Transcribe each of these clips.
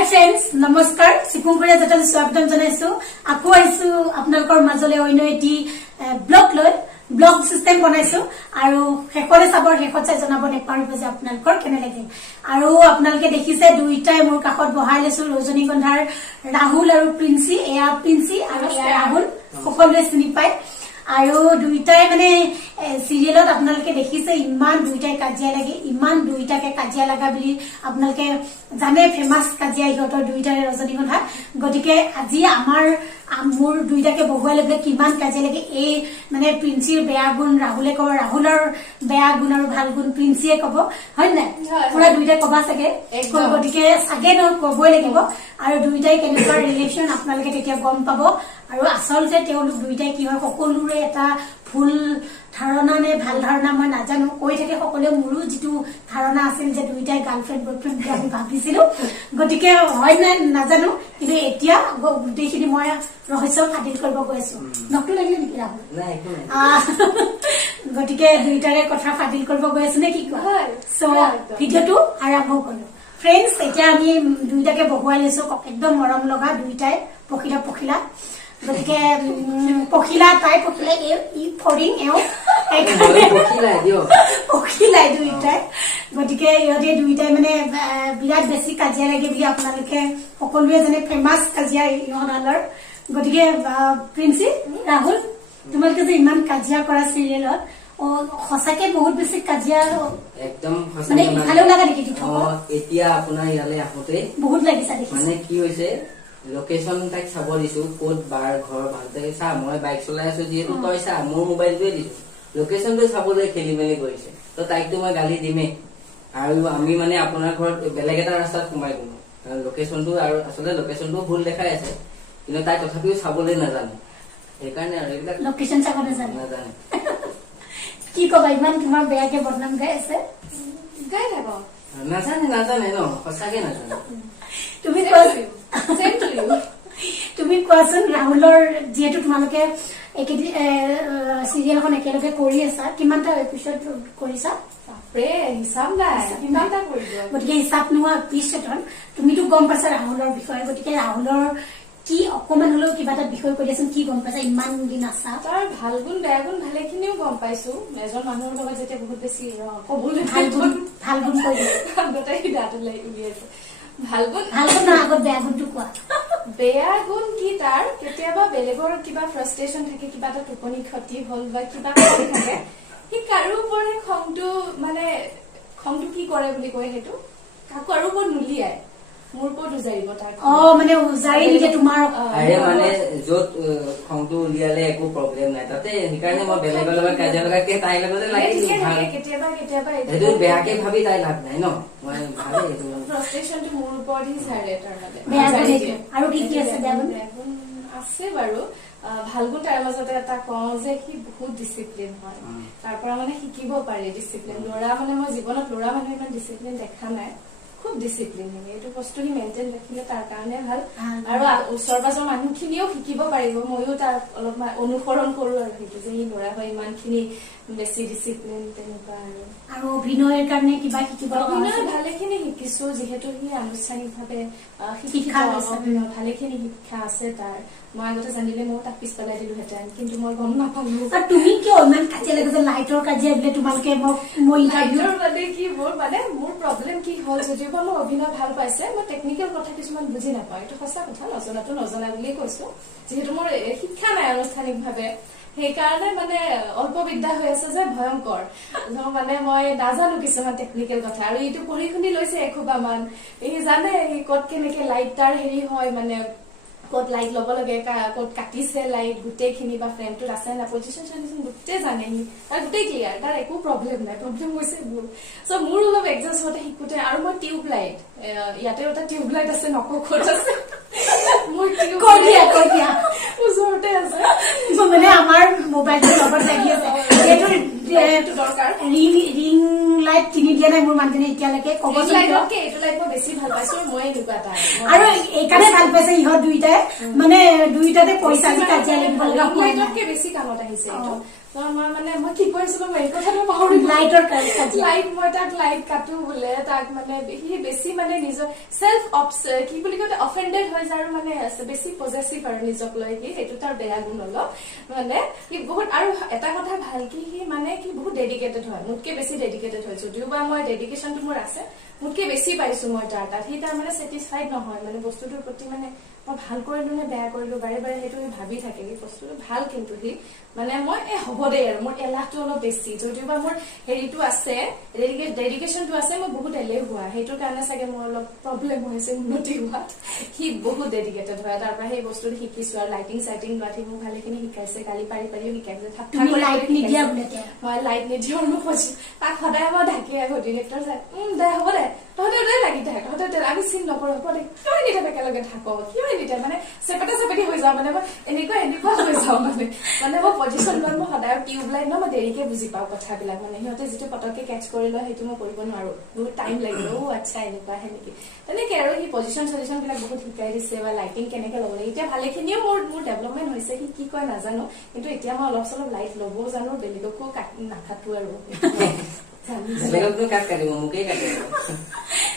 Hi friends नमस्कार सिकुमपुरिया जटल स्वागतम जनाइছো আকো আইছো আপোনালোকৰ মাজলে অন্য এটি ব্লগ সিস্টেম বনাইছো আৰু হেকৰে সাবৰ হেকত চাই জনাব নেপাৰিব যে আপোনালোকৰ কেনে লাগে আৰু আপোনালোকে দেখিছে দুইটাই মোৰ কাখত বহাই লৈছো ৰজনীগন্ধাৰ ৰাহুল আৰু প্ৰিন্সি এয়া প্ৰিন্সি আৰু ৰাহুল সকলোৱে চিনি পায় আৰু দুইটাই মানে সিৰিয়েলত আপোনালোকে দেখিছে ইমান দুইটাই কাজিয়া লাগে ইমান দুইটাকে কাজিয়া লাগা বুলি আপোনালোকে জানে ফেমাস কাজিয়া ইহতৰ দুইটাৰে ৰজনীগন্ধা গটিকে আজি আমাৰ মোৰ দুইটাকে বহুৱাই লগে কিমান কাজিয়া লাগে এই মানে প্ৰিন্সিৰ বেয়া গুণ ৰাহুলে কব ৰাহুলৰ বেয়া গুণ আৰু ভাল গুণ প্ৰিন্সিয়ে কব হয় না পুৰা দুইটা কবা সাগে গটিকে সাগে ন কবই লাগিব আৰু দুইটাই কেনেকুৱা ৰিলেচন আপোনালোকে তেতিয়া গম পাব আৰু আসলতে তেওঁলোক দুইটাই কি হয় সকলোৰে এটা ফুল ধাৰণা নে ভাল ধাৰণা মই নাজানো কৈ থাকে সকলোৱে মোৰো যেটো ধাৰণা আছিল যে দুইটাই গাৰ্লফ্ৰেণ্ড বয়ফ্ৰেণ্ড আমি ভাবিছিলো গটিকে হয় না নাজানো কিন্তু এতিয়া গোটেইখিনি মই ৰহস্য ফাদিল কৰিব গৈছো নকটো লাগিলে নেকি ৰাহুল নাই একো নাই গটিকে দুইটাৰে কথা ফাদিল কৰিব গৈছো নে কি কোৱা সো ভিডিওটো আৰম্ভ কৰো ফ্ৰেন্ডস এতিয়া আমি দুইটাকে বহুৱাই লৈছো একদম মৰম লগা দুইটাই পখিলা গতিকে পখিলা তাই পখিলা ই ফৰিং এও পখিলা দুইটাই গতিকে ইহঁতে দুইটাই মানে বিৰাট বেছি কাজিয়া লাগে বুলি আপোনালোকে সকলোৱে জানে ফেমাস কাজিয়া ইহঁতৰ গতিকে প্ৰিন্সি ৰাহুল তোমালোকে যে ইমান কাজিয়া কৰা সিৰিয়েলত সঁচাকে বহুত বেছি কাজিয়া একদম সঁচা মানে ভালো লাগা দেখি এতিয়া আপোনাৰ ইয়ালে আহোতে বহুত লাগিছে দেখি মানে কি হৈছে লোকেশন তাক চাব দিছো কোড বাৰ ঘৰ ভালতে চা মই বাইক চলাই আছো যেহেতু তই চা মোৰ মোবাইলটোৱে দিছো লোকেশনটো চাবলৈ খেলি মেলি কৰিছে তো তাইকটো মই গালি দিমে আৰু আমি মানে আপোনাৰ ঘৰত বেলেগ এটা ৰাস্তাত সোমাই গলো লোকেশনটো আৰু আসলে লোকেশনটো ভুল দেখাই আছে কিন্তু তাই তথাপিও চাবলৈ নাজানে সেইকাৰণে আৰু এইবিলাক লোকেশন চাব নাজানে কি কবা ইমান তোমাৰ বেয়াকে বদনাম গাই আছে গাই থাক নাজানে ন সঁচাকে নাজানে তুমি কোৱাচোন ৰাহুলৰ যেহেতু তোমালোকে চিৰিয়েলখন একেলগে কৰি আছা কিমানটা এপিসোড কৰিছা হিচাপ নাই গতিকে হিচাপ নোহোৱা এপিসোডত তুমিতো গম পাইছা ৰাহুলৰ বিষয়ে গতিকে ৰাহুলৰ কি অকমান হলেও কিবা এটা বিষয় কৰি আছোন কি গম পাইছা ইমান দিন আছা তাৰ ভাল গুণ বেয়া গুণ ভালেখিনিও গম পাইছো এজন মানুহৰ লগত যেতিয়া বহুত বেছি কবলৈ ভাল গুণ কৰি গোটেই দাঁত উলিয়াইছে ভাল গুণ আগত বেয়া গুণটো কোৱা বেয়া গুণ কি তাৰ কেতিয়াবা বেলেগৰ কিবা ফ্ৰাষ্ট্ৰেচন থাকে কিবা এটা টোপনি ক্ষতি হল বা কিবা থাকে সি কাৰো ওপৰত খংটো কি কৰে বুলি কয় সেইটো কাকো আৰু ওপৰত নুলিয়ায় মোৰ ওপৰত উজাৰিব তাৰ মানে উজাৰি নিদিয়ে তোমাৰ আৰে মানে য'ত খংটো উলিয়ালে একো প্ৰব্লেম নাই তাতে সেইকাৰণে মই বেলেগৰ লগত কাজিয়া লগাকে তাইৰ লগতে লাগিছো কেতিয়াবা সেইটো বেয়াকে ভাবি তাই লাভ নাই ন মই ভাবে এইটো ফ্ৰাষ্ট্ৰেচনটো মোৰ ওপৰত হি চাৰে তাৰ আৰু কি আছে বেয়া গুণ আছে বাৰু ভাল গুণ তাৰ মাজতে এটা কওঁ যে সি বহুত ডিচিপ্লিন হয় তাৰ পৰা মানে শিকিব পাৰে ডিচিপ্লিন ল'ৰা মানে মই জীৱনত ল'ৰা মানুহ ইমান ডিচিপ্লিন দেখা নাই খুব ডিচিপ্লিন এইটো বস্তু সি মেইনটেইন ৰাখিলে তাৰ কাৰণে ভাল আৰু ওচৰ পাজৰ মানুহখিনিও শিকিব পাৰিব ময়ো তাৰ অলপমান অনুসৰণ কৰো আৰু সেইটো যে সি ল'ৰা হয় ইমানখিনি বেছি ডিচিপ্লিন তেনেকুৱা আৰু অভিনয়ৰ কাৰণে কিবা শিকিব ভালেখিনি শিকিছো যিহেতু সি আনুষ্ঠানিকভাৱে ভালেখিনি শিক্ষা আছে তাৰ মই আগতে জানিলে মই তাক পিছ পেলাই দিলোহেঁতেন কিন্তু মই গম নাপালো তুমি কিয় ইমান কাজিয়া লাগে যে লাইটৰ কাজিয়া বোলে তোমালোকে মই লাইটৰ মানে কি মোৰ প্ৰব্লেম কি হ'ল যদিও মই অভিনয় ভাল পাইছে মই টেকনিকেল কথা কিছুমান বুজি নাপাওঁ এইটো সঁচা কথা নজনাটো নজনা বুলিয়ে কৈছো যিহেতু মোৰ শিক্ষা নাই আনুষ্ঠানিকভাৱে সেইকাৰণে মানে অল্প বিদ্যা হৈ আছে যে ভয়ংকৰ মানে মই নাজানো কিছুমান টেকনিকেল কথা আৰু এইটো পঢ়ি শুনি লৈছে এখোবামান এই জানে ক'ত কেনেকে লাইট তাৰ হেৰি হয় মানে ক'ত লাইট ল'ব লাগে ক'ত কাটিছে লাইট গোটেইখিনি বা ফ্ৰেমটোত আছে না পজিশ্যন গোটেই জানে সি আৰু গোটেই ক্লিয়াৰ তাৰ একো প্ৰব্লেম নাই প্ৰব্লেম হৈছে মোৰ চ' মোৰ অলপ এডজাষ্ট হওঁতে শিকোতে আৰু মই টিউব লাইট ইয়াতে এটা টিউব লাইট আছে নক'ত আছে মোৰ টিউব ওচৰতে আছে মানে আমাৰ মোবাইলটোৰ লগত লাগি আছে এইটো দৰকাৰ ৰিং লাইট কিনি দিয়া নাই মোৰ মানুহজনে এতিয়ালৈকে ক'ব এইটো লাইট মই বেছি ভাল পাইছো মই এনেকুৱা এটা আৰু এইকাৰণে ভাল পাইছে ইহঁত দুইটাই মানে দুইটাতে পইচা দি কাজিয়া লাগিব লগা লাইটতকে বেছি কামত আহিছে এইটো মই কি কৈছিলো মই এই কথাটো পাহৰিলো লাইটৰ লাইট মই তাক লাইট কাটো বোলে তাক মানে সি বেছি মানে নিজৰ সেলফ কি বুলি কয় অফেন্ডেড হৈ যায় আৰু মানে বেছি পজেচিভ আৰু নিজক লৈ কি সেইটো তাৰ বেয়া গুণ অলপ মানে সি বহুত আৰু এটা কথা ভাল কি সি মানে কি বহুত ডেডিকেটেড হয় মোতকে বেছি ডেডিকেটেড হয় যদিও বা মই ডেডিকেশ্যনটো মোৰ আছে মোতকে বেছি পাইছো মই তাত সি তাৰ মানে ছেটিছফাইড নহয় মানে বস্তুটোৰ প্ৰতি মানে মই ভাল কৰিলো নে বেয়া কৰিলো বাৰে বাৰে সেইটো ভাবি থাকে কি বস্তুটো ভাল কিন্তু সি মানে মই হ'ব দে আৰু মোৰ এলাহটো অলপ বেছি যদিও বা মোৰ হেৰিটো আছে ডেডিকেশ্যনটো আছে মই বহুত এলেহুৱা সেইটোৰ কাৰণে চাগে মোৰ অলপ প্ৰব্লেম হৈছে উন্নতি হোৱাত সি বহুত ডেডিকেটেড হয় তাৰ পৰা সেই বস্তুটো শিকিছো আৰু লাইটিং চাইটিং লোৱাত সি মোক ভালেখিনি শিকাইছে গালি পাৰিও শিকাইছে লাইট নিদিয়া বোলে মই লাইট নিদিওঁ মই কৈছো তাক সদায় মই ঢাকি আহো ডিৰেক্টৰ চাই দে হ'ব দে তহঁতে ওলাই লাগি থাক তহঁতে আমি চিন নকৰো হ'ব দে কিয় এনিটাইম একেলগে থাক কিয় এনিটাইম মানে চেপেটি হৈ যাওঁ মানে মই এনেকুৱা হৈ যাওঁ মানে মই পজিশ্যন লৈ মই সদায় টিউব লাইট ন মই দেৰিকে বুজি পাওঁ কথাবিলাক মানে সিহঁতে যিটো পটককে কেচ কৰি লয় সেইটো মই কৰিব নোৱাৰো বহুত টাইম লাগিব আচ্ছা এনেকুৱাহে নেকি তেনেকে আৰু সি পজিশ্যন বিলাক বহুত শিকাই দিছে বা লাইটিং কেনেকে ল'ব লাগে এতিয়া ভালেখিনিও মোৰ ডেভেলপমেণ্ট হৈছে সি কি কয় নাজানো কিন্তু এতিয়া মই অলপ চলপ লাইট ল'বও জানো বেলেগকো নাকাটো আৰু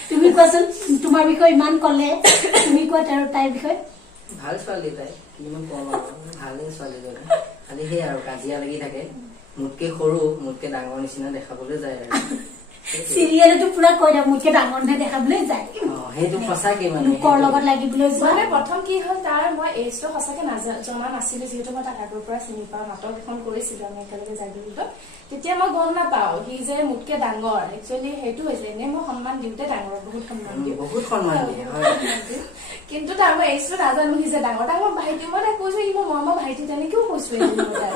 তুমি কোৱাচোন তোমাৰ বিষয়ে ইমান কলে তুমি কোৱা তাইৰ বিষয়ে ভাল ছোৱালী তাই কিমান কম আৰু ভালে ছোৱালীজনী খালি সেই আৰু কাজিয়া লাগি থাকে মোতকে সৰু মোতকে ডাঙৰ নিচিনা দেখাবলৈ যায় আৰু চিৰিয়েলতো পুৰা কৈ দিয়া মোতকে ডাঙৰ নে দেখাবলৈ যায় সেইটো সঁচাকে মানে লোকৰ লগত লাগিবলৈ মানে প্ৰথম কি হ'ল তাৰ মই এইজটো সঁচাকে জনা নাছিলো যিহেতু মই তাক আগৰ পৰা চিনি পাওঁ নাটক এখন কৰিছিলো আমি একেলগে জাগিৰোডত তেতিয়া মই গম নাপাওঁ সি যে মোতকে ডাঙৰ একচুৱেলি সেইটো হৈছে এনে মই সন্মান দিওঁতে ডাঙৰ বহুত সন্মান দিয়ে কিন্তু তাৰ মই এইজটো নাজানো সি যে ডাঙৰ ভাইটি মই তাক কৈছো ই মই ভাইটি তেনেকেও কৈছো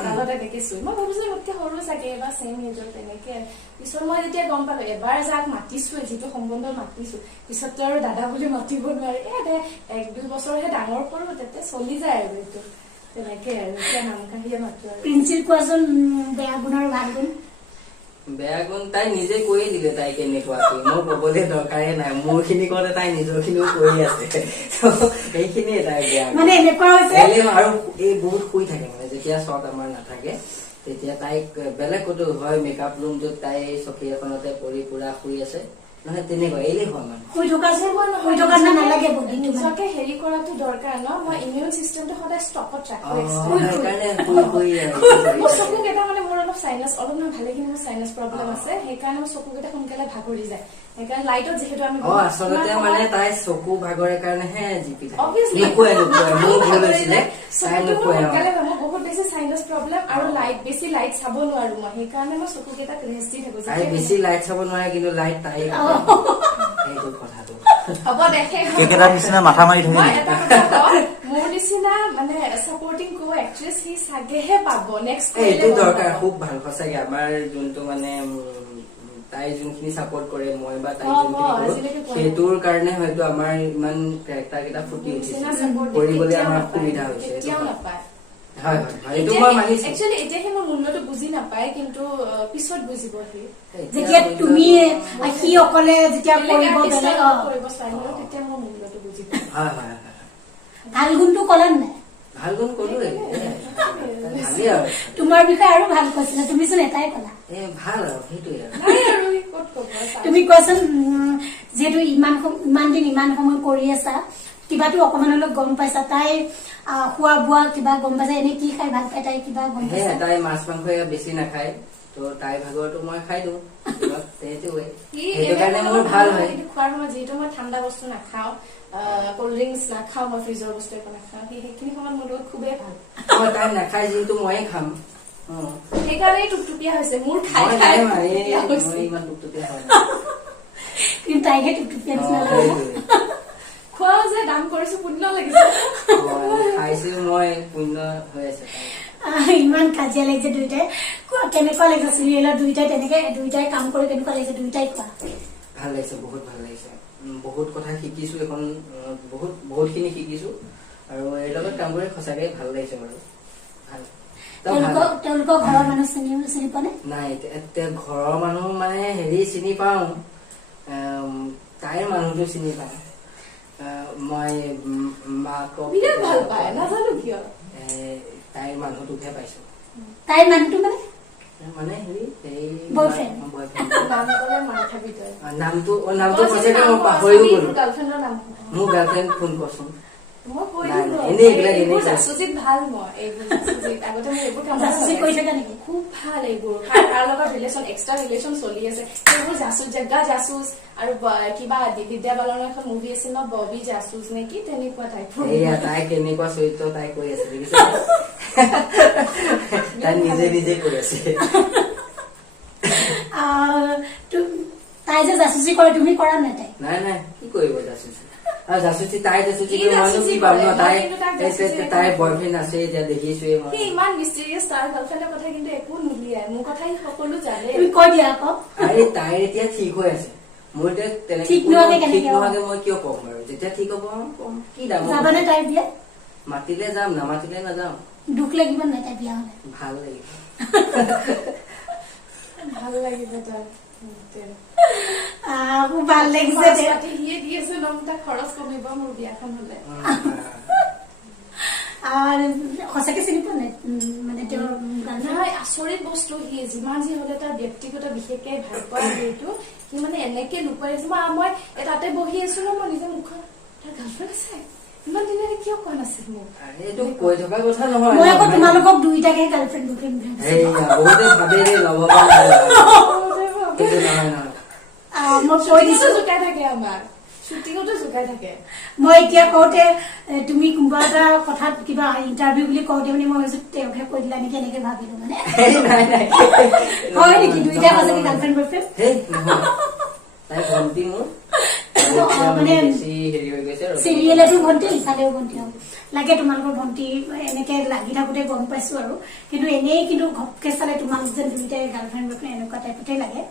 আগতে দেখিছো মই ভাবিছো মোতকে সৰু চাগে বা ছেম এজৰ তেনেকে পিছত মই যেতিয়া গম পালো এবাৰ যাক মাতিছো যিটো সম্বন্ধ মাতিছো পিছততো আৰু দাদা বুলি মাতিব নোৱাৰি দে 1-2 বছৰহে ডাঙৰ কৰো তেতিয়া চলি যায় আৰু এইটো তেনেকে আৰু এতিয়া নাম কাঢ়িয়ে মাতো আৰু প্ৰিন্সিল কোৱাচোন বেয়া গুণ আৰু ভাল গুণ বেয়া গুণ তাই নিজে কৈয়ে দিলে তাই কেনেকুৱা মোৰ কবলৈ দৰকাৰে নাই মোৰ খিনি কওঁতে তাই নিজৰ খিনিও কৰি আছে সেইখিনিয়ে তাই বেয়া মানে এনেকুৱা হৈছে আৰু এই বহুত শুই থাকে মানে যেতিয়া শ্বট আমাৰ নাথাকে তেতিয়া তাইক বেলেগ ক'তো হয় মেকআপ ৰুমটোত তাই চকী এখনতে পৰি পুৰা শুই আছে নহয় তেনেকুৱা এলেহুৱা মানে শুই থকা নালাগে নিজকে হেৰি কৰাটো দৰকাৰ ন মই ইমিউন চিষ্টেমটো সদায় ষ্টপত ৰাখো মোৰ চকুকেইটা মানে মোৰ অলপ চাইনাছ অলপ নহয় ভালেখিনি মোৰ চাইনাছ প্ৰব্লেম আছে সেইকাৰণে মোৰ চকুকেইটা সোনকালে ভাগৰি যায় সেইকাৰণে লাইটত যিহেতু আমি আচলতে মানে তাই চকু ভাগৰে কাৰণেহে জিপি বহুত বেছি চাইনাছ প্ৰব্লেম আৰু বেছি লাইট চাব নোৱাৰো মই সেইকাৰণে মই চকুকেইটাক ৰেষ্ট দি থাকো বেছি লাইট চাব নোৱাৰে কিন্তু লাইট তাই সেইটো কথাটো হ'ব দেখে নিচিনা মাথা মাৰি থাকে মোৰ নিচিনা মানে চাপৰ্টিং কো এক্ট্ৰেছ সি চাগেহে পাব নেক্সট এইটো দৰকাৰ খুব ভাল সঁচাকে আমাৰ যোনটো মানে তাই যোনখিনি চাপৰ্ট কৰে মই বা তাই যোনখিনি কৰো সেইটোৰ কাৰণে হয়তো আমাৰ ইমান কেৰেক্টাৰ কেইটা ফুটি উঠিছে কৰিবলৈ আমাৰ সুবিধা হৈছে হয় এইটো মই মানিছো একচুৱেলি এতিয়াহে মোৰ মূল্যটো বুজি নাপায় কিন্তু পিছত বুজিব সি যেতিয়া তুমি সি অকলে যেতিয়া কৰিব চাৰিব তেতিয়া মোৰ মূল্যটো বুজিব হয় ভাল গুণটো ক'লা নাই ভাল গুণ ক'লোৱে ভালেই আৰু তোমাৰ বিষয়ে আৰু ভাল কৈছিলা তুমিচোন এটাই ক'লা ভাল আৰু সেইটোৱে আৰু তুমি কোৱাচোন যিহেতু ইমান দিন ইমান সময় কৰি আছা কিবাটো অকমান অলপ গম পাইছা তাই খোৱা বোৱা কিবা গম পাইছা এনে কি খাই ভাল পায় তাই কিবা গম পাইছা তাই মাছ মাংস বেছি নাখায় তো তাই ভাগৰটো মই খাই দিওঁ সেইটো কাৰণে মোৰ ভাল হয় খোৱাৰ সময়ত যিহেতু মই ঠাণ্ডা বস্তু নাখাওঁ কোল্ড ড্ৰিংকছ নাখাওঁ মই ফ্ৰিজৰ বস্তু একো নাখাওঁ সেইখিনি সময়ত মোৰ লগত খুবেই ভাল তাই নাখায় যিহেতু ময়ে খাম সেইকাৰণে টুকটুকীয়া হৈছে মোৰ খাই ইমান টুকটুকীয়া হয় কিন্তু তাইহে টুকটুকীয়া নিচিনা লাগে খোৱাও যে দাম কৰিছো পুণ্য লাগিছে খাইছো মই পুণ্য হৈ আছে ইমান কাজিয়া লাগিছে দুইটাই কেনেকুৱা লাগিছে চিৰিয়েলৰ দুইটাই কাম কৰি কেনেকুৱা লাগিছে দুইটাই কোৱা ভাল লাগিছে বহুত ভাল লাগিছে বহুত কথা শিকিছো এখন বহুত খিনি শিকিছো আৰু এই লগত কাম কৰি সঁচাকে ভাল লাগিছে বাৰু তেওঁলোকৰ ঘৰৰ মানুহ চিনি পোৱা নাই এতিয়া ঘৰৰ মানুহ মানে হেৰি চিনি পাওঁ তাইৰ মানুহটো চিনি পাওঁ মই মাকক বিৰাট ভাল পায় নাজানো কিয় তাইৰ মানুহটোকহে পাইছো তাইৰ মানুহটো মানে মানে হেৰি এই Boyfriend. boyfriend. নাম ক'লে মাৰ খাবি তই নামটো সঁচাকে মই পাহৰিও গলো গাৰ্লফ্ৰেণ্ডৰ নাম মোৰ গাৰ্লফ্ৰেণ্ড ফোন কৰচোন মই কৈ নাই, দিলো নাই, এনেই এইবিলাক এইবোৰ এনেই জাচুচিত ভাল মই এইবোৰ জাচুচিত আগতে মই এইবোৰ কাম জাচুচি কৰি থাকা নেকি? খুব ভাল এইবোৰ তাৰ লগত ৰিলেশ্যন এক্সট্ৰা ৰিলেশ্যন চলি আছে সেইবোৰ জাচুচ জগা জাচুচ আৰু কিবা বিদ্যা বালনৰ এখন মুভি আছিল ন ববি জাচুচ নে কি তেনেকুৱা টাইপৰ এয়া তাই কেনেকুৱা চৰিত্ৰ তাই কৈ আছে দেখিছে তাই নিজে নিজে কৈ আছে তাই যে জাচুচি কৰে তুমি কৰা নাই তাই নাই নাই কি কৰিব জাচুচি আৰু জাচুচি তাই জাচুচি কি কৰি মইনো জাচুচি কি পাম ন কৰে? তাই মই কিন্তু তাক জাচুচি তাইৰ বয়ফ্ৰেণ্ড আছে এতিয়া দেখিছোৱে সি মই ইমান মিষ্টেৰিয়াছ তাৰ গাৰ্লফ্ৰেণ্ডৰ কথা কিন্তু একো নুলিয়াই মোৰ কথা সি সকলো জানে তুমি কৈ দিয়া আকৌ আৰে তাইৰ এতিয়া ঠিক হৈ আছে মোৰ এতিয়া তেনেকে ঠিক নোহোৱাকে ঠিক কেনেকে হ'ব? নোহোৱাকে মই কিয় কম বাৰু যেতিয়া ঠিক হ'ব কম কি দাম যাবানে তাইৰ বিয়া মাতিলে যাম নামাতিলে নাযাওঁ দুখ লাগিব নাই তাই বিয়া হলে ভাল লাগিব ভাল লাগিব তাৰ খুব ভাল লাগিছে দে। সিয়ে দি আছে ন তাৰ খৰচ কমিব মোৰ বিয়াখন হলে আৰু সঁচাকে চিনি পোৱা নাই মানে তেওঁৰ গানটো নহয় আচৰিত বস্তু সি যিমান যি হলে তাৰ ব্যক্তিগত বিশেষকে ভাল পোৱা সেইটো সি মানে এনেকে লুকুৱাই আছে মই তাতে বহি আছো ন মই নিজে মুখখন তাৰ গাৰ্লফ্ৰেণ্ড আছে ইমান দিনেৰে কিয় কোৱা নাছিল মোক এইটো কৈ থকা কথা নহয় মই আকৌ তোমালোকক দুইটাকে গাৰ্লফ্ৰেণ্ড বয়ফ্ৰেণ্ড বহুতে ভাবে ৰে ল'ব কিন্তু নহয় নহয় মই কৈ দিছো জোকাই থাকে আমাৰ শ্বুটিঙতো জোকাই থাকে মই এতিয়া কওঁতে তুমি কোনোবা এটা কথাত কিবা ইণ্টাৰভিউ বুলি কওঁতে মানে মই ভাবিছো তেওঁকহে কৈ দিলা নেকি এনেকে ভাবিলো মানে নাই নাই হয় নেকি দুইটা সঁচাকে গাৰ্লফ্ৰেণ্ড বয়ফ্ৰেণ্ড হেই নহয় তাই ভণ্টি মোৰ মানে বেছি হেৰি হৈ গৈছে চিৰিয়েলতো ভণ্টি ইফালেও ভণ্টি হ'ব লাগে তোমালোকৰ ভণ্টি এনেকে লাগি থাকোতে গম পাইছো আৰু কিন্তু এনেই কিন্তু ঘপকে চালে তোমালোক যেন দুইটাই গাৰ্লফ্ৰেণ্ড বয়ফ্ৰেণ্ড এনেকুৱা টাইপতে লাগে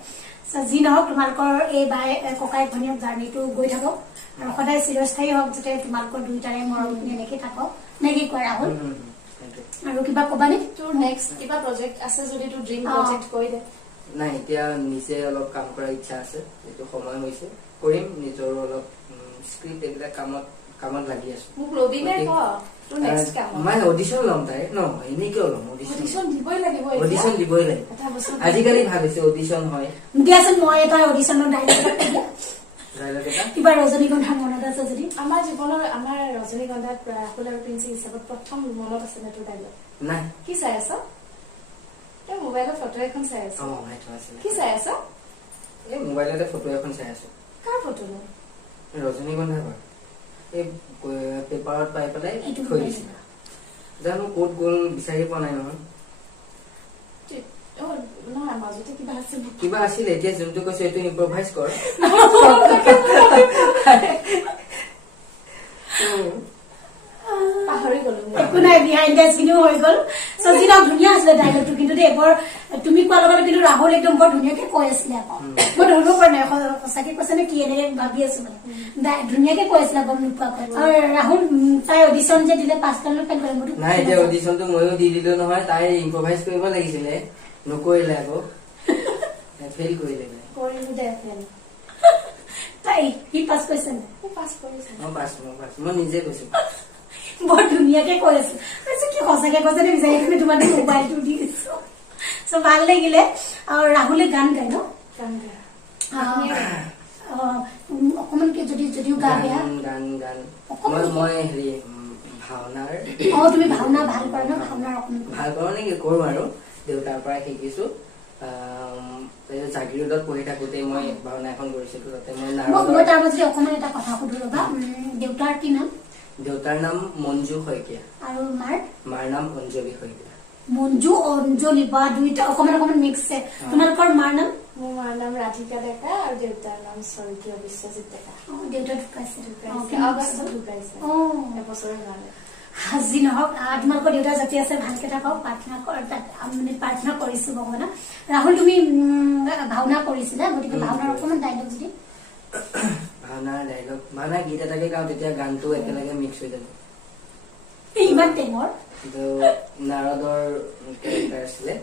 যি নহওক তোমালোকৰ এই বাই ককায়েক ভনীয়েক জাৰ্ণিটো গৈ থাকক আৰু সদায় চিৰস্থায়ী হওক যাতে তোমালোকৰ দুইটাৰে মৰমখিনি এনেকে থাকক নে কি কয় ৰাহুল আৰু কিবা কবা নেকি তোৰ নেক্সট কিবা প্ৰজেক্ট আছে যদি তোৰ ড্ৰিম প্ৰজেক্ট কৈ দে নাই এতিয়া নিজে অলপ কাম কৰাৰ ইচ্ছা আছে এইটো সময় হৈছে কৰিম নিজৰ অলপ স্ক্ৰিপ্ট এইবিলাক কামত লাগি আছো মোক ৰবিনে ক তোৰ নেক্সট কাম মই অডিশ্যন ল'ম তাই ন এনেই কিয় ল'ম অডিশ্যন দিবই লাগিব অডিশ্যন দিবই লাগিব এটা বস্তু আজিকালি ভাবিছো অডিশ্যন হয় দিয়াচোন মই এটা অডিশ্যনৰ ডাইলগ এটা কৈ দিয়া ডাইলগ এটা কিবা ৰজনীগন্ধা মনত আছে যদি আমাৰ জীৱনৰ আমাৰ ৰজনীগন্ধাত ৰাহুল আৰু প্ৰিন্সি হিচাপত প্ৰথম মনত আছে নে তোৰ ডাইলগ নাই কি চাই আছ তই মোবাইলত ফটো এখন চাই আছ সেইটো আছিলে কি চাই আছ এই মোবাইলতে ফটো এখন চাই আছো কাৰ ফটো নো ৰজনীগন্ধা বাৰু এই পেপাৰত পাই পেলাই এইটো থৈ দিছিল জানো ক'ত গ'ল বিচাৰি পোৱা নাই নহয় নহয় মাজতে কিবা আছিল কিবা আছিলে এতিয়া যোনটো কৈছো এইটো ইম্প্ৰভাইজ কৰ পাহৰি গলো একো নাই বিহাইণ্ড দ্য চিনো হৈ গ'ল সজিনা ধুনীয়া আছিলে ডাইলগটো কিন্তু দেই বৰ তুমি কোৱাৰ লগত কিন্তু ৰাহুল একদম বৰ ধুনীয়াকে কৈ আছিলে আকৌ মই ধৰিব পৰা নাই সঁচাকে কৈছে নে কি এনেকে ভাবি আছো মানে ধুনীয়াকে কৈ আছিলে গম নোপোৱাকৈ আৰু ৰাহুল তাই অডিশ্যন যে দিলে পাছ কৰিলে ফেল কৰে মোৰতো নাই এতিয়া অডিশ্যনটো ময়ো দি দিলো নহয় তাই ইম্প্ৰভাইজ কৰিব লাগিছিলে নকৰিলে আকৌ ফেইল কৰিলে কৰিলো দে ফেল তাই সি পাছ কৰিছে নাই পাছ কৰিছে মই পাছ মই নিজে কৈছো বৰ ধুনীয়াকে কৈ আছে কি সঁচাকে কৈছে নে বিচাৰি তুমি তোমাৰ মোবাইলটো দি দিছো চ' ভাল লাগিলে আৰু ৰাহুলে গান গায় ন অকমান যদিও গা বেয়া গান মই হেৰি ভাওনাৰ তুমি ভাওনা ভাল কৰা ন ভাওনাৰ অকমান ভাল কৰোঁ নেকি কৰো আৰু দেউতাৰ পৰা শিকিছো জাগিৰোডত পঢ়ি থাকোতে মই ভাওনা এখন কৰিছিলো তাতে মই মই তাৰ মাজতে অকমান এটা কথা সুধো ৰবা দেউতাৰ কি নাম দেউতাৰ নাম মঞ্জু শইকীয়া আৰু মাৰ নাম অঞ্জলি শইকীয়া মঞ্জু অঞ্জলি বা দুইটা অকমান মিক্স তোমালোকৰ মাৰ নাম মোৰ মাৰ নাম ৰাধিকা ডেকা আৰু দেউতাৰ নাম স্বৰ্গীয় বিশ্বজিৎ ডেকা দেউতা ঢুকাইছে আগষ্টত ঢুকাইছে এবছৰৰ কাৰণে আজি নহওক তোমালোকৰ দেউতা জাতি আছে ভালকে থাকক প্ৰাৰ্থনা কৰিছো ভগৱানক ৰাহুল তুমি ভাওনা কৰিছিলা গতিকে ভাওনাৰ অকমান ডাইলগ যদি ভাওনাৰ ডাইলগ ভাওনা গীত এটাকে গাওঁ তেতিয়া গানটো একেলগে মিক্স হৈ যাব ইমান টেঙৰ নাৰদৰ কেৰেক্টাৰ আছিলে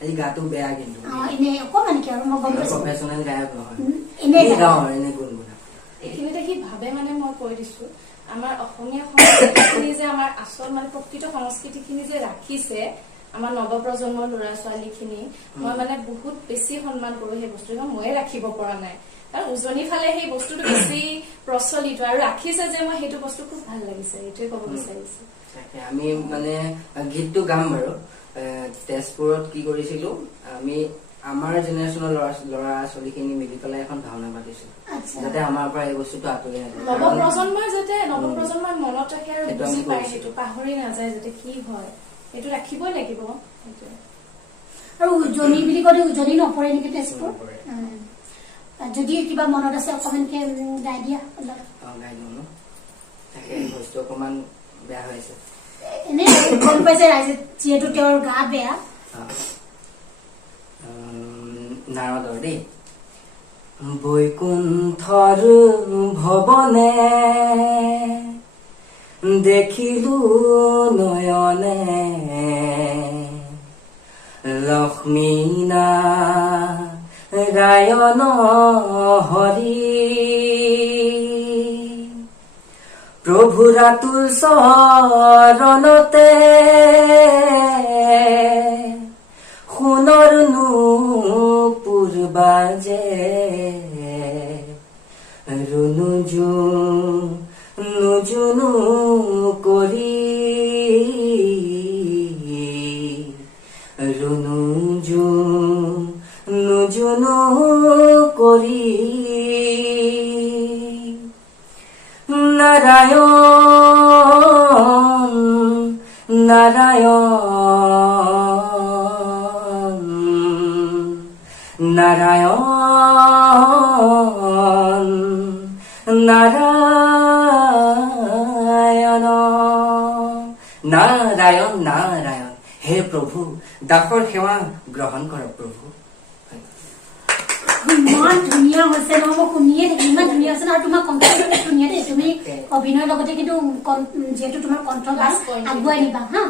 আজি গাটো বেয়া কিন্তু এনে অকমান কি আৰু মই গম পাইছো প্ৰফেচনেল গায়ক নহয় এনে গাওঁ আৰু এনে গুণগুণা এইখিনিতে সি ভাবে মানে মই কৈ দিছো আমাৰ অসমীয়া সংস্কৃতিখিনি যে আমাৰ আচল মানে প্ৰকৃত সংস্কৃতিখিনি যে ৰাখিছে আমাৰ নৱপ্ৰজন্মৰ ল'ৰা ছোৱালীখিনি মই মানে বহুত বেছি সন্মান কৰো সেই বস্তুটো ময়ে ৰাখিব পৰা নাই কাৰণ উজনি ফালে সেই বস্তুটো বেছি প্ৰচলিত আৰু ৰাখিছে যে মই সেইটো বস্তু খুব ভাল লাগিছে এইটোৱে ক'ব বিচাৰিছো আমি মানে গীতটো গাম বাৰু তেজপুৰত কি কৰিছিলো আমি আমাৰ জেনেৰেশ্যনৰ ল'ৰা ছোৱালীখিনি মিলি পেলাই এখন ভাওনা পাতিছো যাতে আমাৰ পৰা এই বস্তুটো আঁতৰি নাযায় নৱপ্ৰজন্মই মনত ৰাখে আৰু বুজি পায় সেইটো পাহৰি নাযায় যাতে কি হয় এইটো ৰাখিবই লাগিব আৰু উজনি বুলি ক'লে উজনি নপৰে নেকি তেজপুৰ যদি কিবা মনত আছে অকমানকে গাই দিয়া গাই দিওঁ ন তাকে বস্তু অকমান বেয়া হৈছে এনে গম পাইছে ৰাইজে যিহেতু তেওঁৰ গা বেয়া নাৰদৰ দেই বৈকুণ্ঠৰ ভৱনে দেখিলো নয়নে লক্ষ্মী নাৰায়ণ হৰি প্ৰভু ৰাতুল চৰণতে সোণৰ নূপুৰ বাজে নুজুনু কৰি নুজুনু কৰি নাৰায়ণ নাৰায়ণ নাৰায়ণ নাৰায়ণ নাৰায়ণ নাৰায়ণ হে প্ৰভু দাসৰ সেৱা গ্ৰহণ কৰক প্ৰভু ইমান ধুনীয়া হৈছে নহয় মই শুনিয়ে থাকি ইমান ধুনীয়া হৈছে আৰু তোমাৰ কণ্ঠটো ধুনীয়া দেই তুমি অভিনয়ৰ লগতে কিন্তু যিহেতু তোমাৰ কণ্ঠ আগুৱাই নিবা হা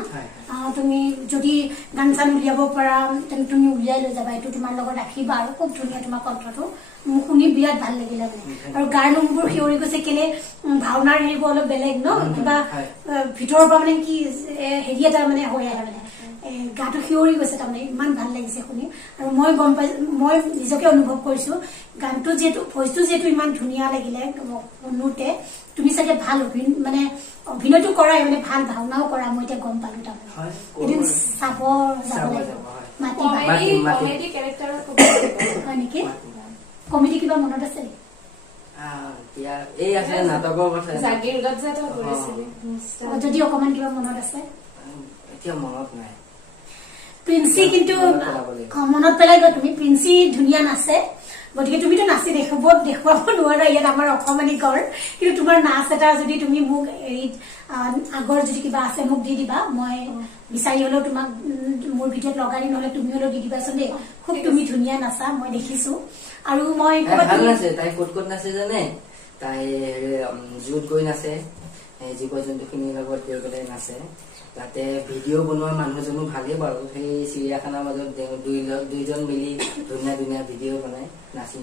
তুমি যদি গান চান উলিয়াব পাৰা তেন্তে তুমি উলিয়াই লৈ যাবা এইটো তোমাৰ লগত ৰাখিবা আৰু খুব ধুনীয়া তোমাৰ কণ্ঠটো মোক শুনি বিৰাট ভাল লাগিলে মানে আৰু গাৰ নোমবোৰ শিয়ৰি গৈছে কেলে ভাওনাৰ হেৰিবোৰ অলপ বেলেগ ন কিবা ভিতৰৰ পৰা মানে কি হেৰি এটা মানে হৈ আহে মানে গাটো শিয়ৰি গৈছে তাৰমানে ইমান ভাল লাগিছে শুনি আৰু মই গম পাইছো মই নিজকে অনুভৱ কৰিছো গানটো যিহেতু ভইচটো যিহেতু ইমান ধুনীয়া লাগিলে শুনোতে তুমি চাগে ভাল মানে অভিনয়টো কৰাই মানে ভাল ভাওনাও কৰা মই এতিয়া গম পালো তাৰমানে এদিন চাব যাব লাগিব মাতিবা হয় নেকি কমেডি কিবা মনত আছে নেকি এই আছে নাটকৰ কথা যদি অকমান কিবা মনত আছে এতিয়া মনত নাই প্ৰিন্সি কিন্তু মনত পেলাই গৈ তুমি প্ৰিন্সি ধুনীয়া নাচে গতিকে তুমিতো নাচি দেখুৱাব নোৱাৰা ইয়াত আমাৰ অসমীয়া গড় কিন্তু তোমাৰ নাচ এটা যদি তুমি মোক আগৰ যদি কিবা আছে মোক দি দিবা মই বিচাৰি হলেও তোমাক মোৰ ভিডিঅ'ত লগাই নহলে তুমি হলেও দি দিবাচোন দেই খুব তুমি ধুনীয়া নাচা মই দেখিছো আৰু মই ভাল নাচে তাই ক'ত নাচে জানে তাই জুত গৈ নাচে জীৱ জন্তুখিনিৰ লগত গৈ পেলাই নাচে তাতে ভিডিঅ' বনোৱা মানুহজনো ভালেই বাৰু সেই চিৰিয়াখানাৰ মাজত দুইজন মিলি ধুনীয়া ধুনীয়া ভিডিঅ' বনাই নাচি